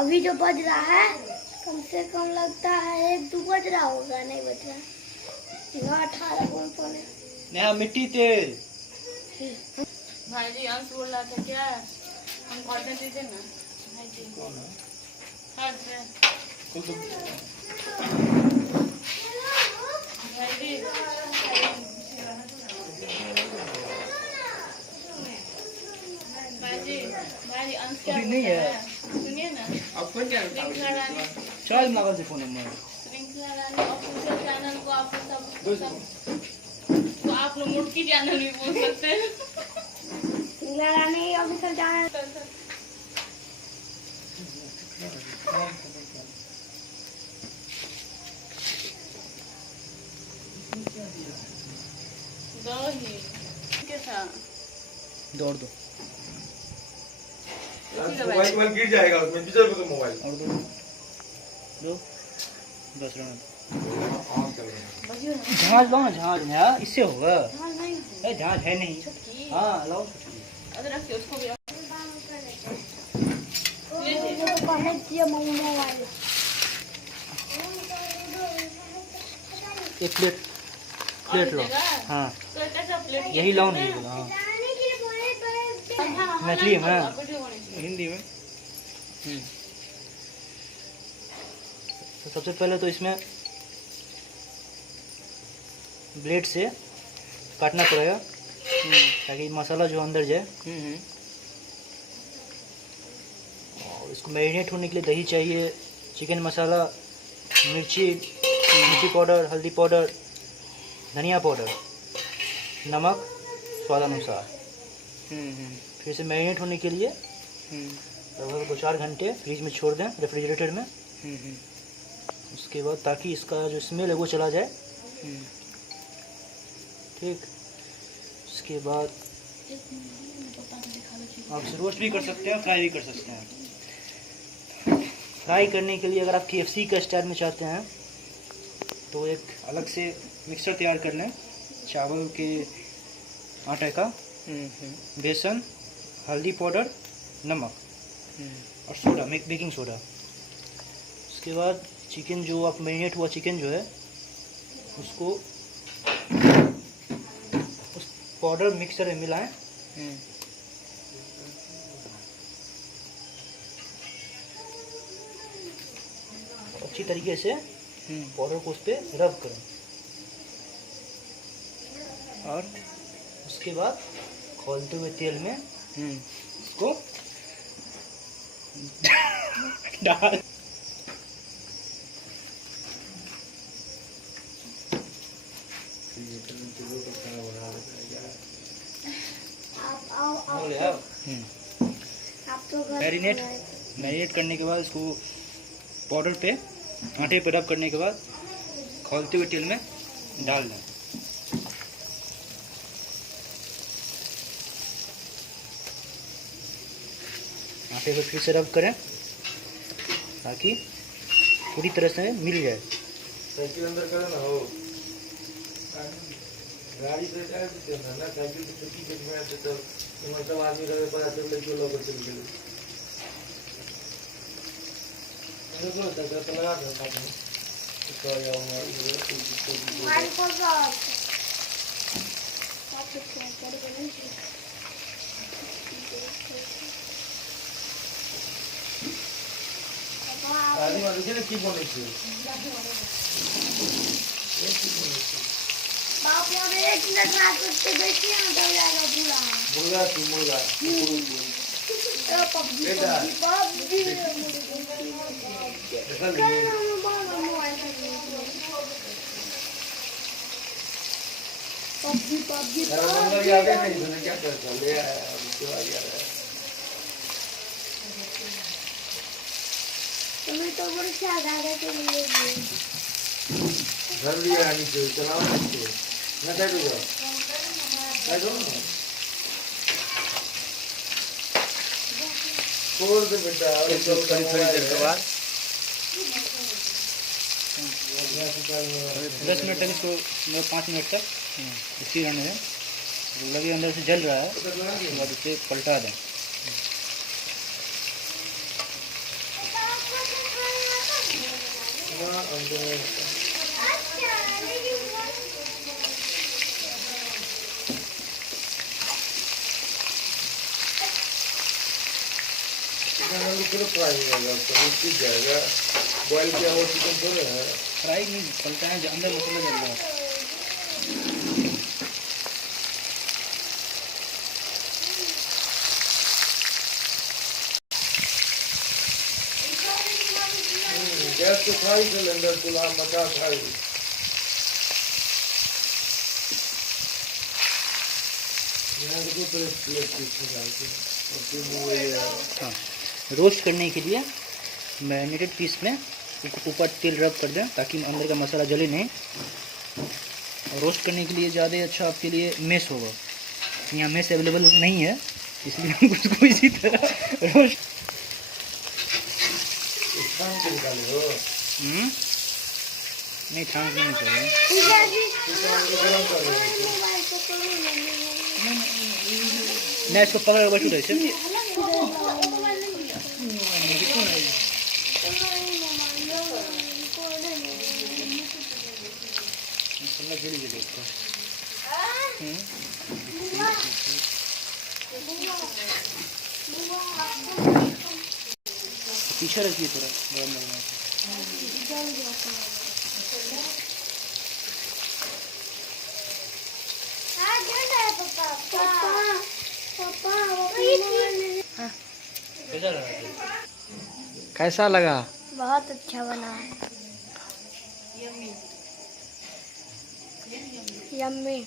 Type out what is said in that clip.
अभी जो बज रहा है कम से कम लगता है 1-2 बज रहा होगा, नहीं बज रहा 18 कौन सोने। नेहा मिट्टी तेल। भाई जी अंश बोल रहा था क्या हम कॉटन दे देना भाई जी। कौन है? हाँ सर भाई जी भाई अंश क्या अभी नहीं है। सुनिए ना आप कौन चैनल श्रृंखला रानी चल मगन से फोन नंबर श्रृंखला रानी ऑफिशियल चैनल को आप सब तो आप लोग मुटकी चैनल भी बोल सकते हैं। श्रृंखला रानी ऑफिशियल चैनल। दो ही के साथ दौड़ दो मोबाइल गिर जाएगा उसमें, बिचर को तो मोबाइल और दो 10 रन। जहाज लाओ ना, जहाज में यार इससे होगा। अरे जहाज है नहीं। हाँ लाओ अगर रखिए उसको भी एक प्लेट लो। हाँ तो कैसा प्लेट यही लाओ नहीं बोला। हाँ मैथिली में हिंदी में। तो सबसे पहले तो इसमें ब्लेड से काटना पड़ेगा ताकि मसाला जो अंदर जाए। और इसको मैरिनेट होने के लिए दही चाहिए, चिकन मसाला, मिर्ची पाउडर, हल्दी पाउडर, धनिया पाउडर, नमक स्वाद अनुसार। फिर से मैरिनेट होने के लिए लगभग 2-4 घंटे फ्रिज में छोड़ दें, रेफ्रिजरेटर में। उसके बाद ताकि इसका जो स्मेल है वो चला जाए। ठीक, उसके बाद आप इसे रोस्ट भी कर सकते हैं, फ्राई भी कर सकते हैं। फ्राई करने के लिए अगर आप KFC का स्टाइल में चाहते हैं तो एक अलग से मिक्सर तैयार कर लें, चावल के आटे का, बेसन, हल्दी पाउडर, नमक और सोडा, बेकिंग सोडा। उसके बाद चिकन जो आप मैरिनेट हुआ चिकन जो है उसको उस पाउडर मिक्सर में मिलाएं। अच्छी तरीके से पाउडर को उस पर रब करें। और उसके बाद खौलते हुए तेल में उसको डाल। मैरिनेट करने के बाद इसको पाउडर पे आटे पे रब करने के बाद खौलते हुए तेल में डाल दें। आटे को फिर से रब करें ताकि पूरी तरह से मिल जाए। साइकिल अंदर करो ना हो, गाड़ी से क्या देना ना, साइकिल तो छुट्टी के में आते तो मतलब आदमी रहे पर आते लेके लोग चल गए। मैंने बोला था तो लगा था साथ में तो या हमारी को आदमी वाले के की बोले छे बाप रे, एक मिनट रात को देखिए ना तो जाएगा पूरा मुर्गा पबजी बेटा पबजी पबजी अंदर ही आ गए नहीं तो क्या करता ले आया उसके बाद यार तुम्हें तो बड़ी याद आ गई के लिए घर लिया आनी चाहिए, चलाओ ना कर दो ना छोड़ दे बेटा। और तो थोड़ी देर के बाद 10 मिनट तक इसको 5 मिनट तक इसी रहने दें। लगे अंदर से जल रहा है उसके बाद इसे पलटा दें। हाँ अंत में पूरा फ्राई होगा तो सीख जाएगा। बॉयल किया हुआ चिकन थोड़े है। फ्राई नहीं चलता है, अंदर मसाला डल रहा है। गैस को फ्राई कर लेंगे, चूल्हा मचा फ्राई। यहाँ देखो तो एक प्लेट पीस निकाल के और फिर वो ये हाँ, रोस्ट करने के लिए मैरिनेटेड पीस में ऊपर तेल रब कर दें ताकि अंदर का मसाला जले नहीं। और रोस्ट करने के लिए ज़्यादा अच्छा आपके लिए मेस होगा। यहाँ मेस अवेलेबल नहीं है, इसलिए हम उसको इसी तरह रोस्ट। छान के निकाले हो। नहीं, छान नहीं चाहिए। गरम कर लो। मैं इसको पकड़ बैठू ऐसे पीछे रखिए थोड़ा गरम लगना। कैसा लगा? बहुत अच्छा बना। यम्मी।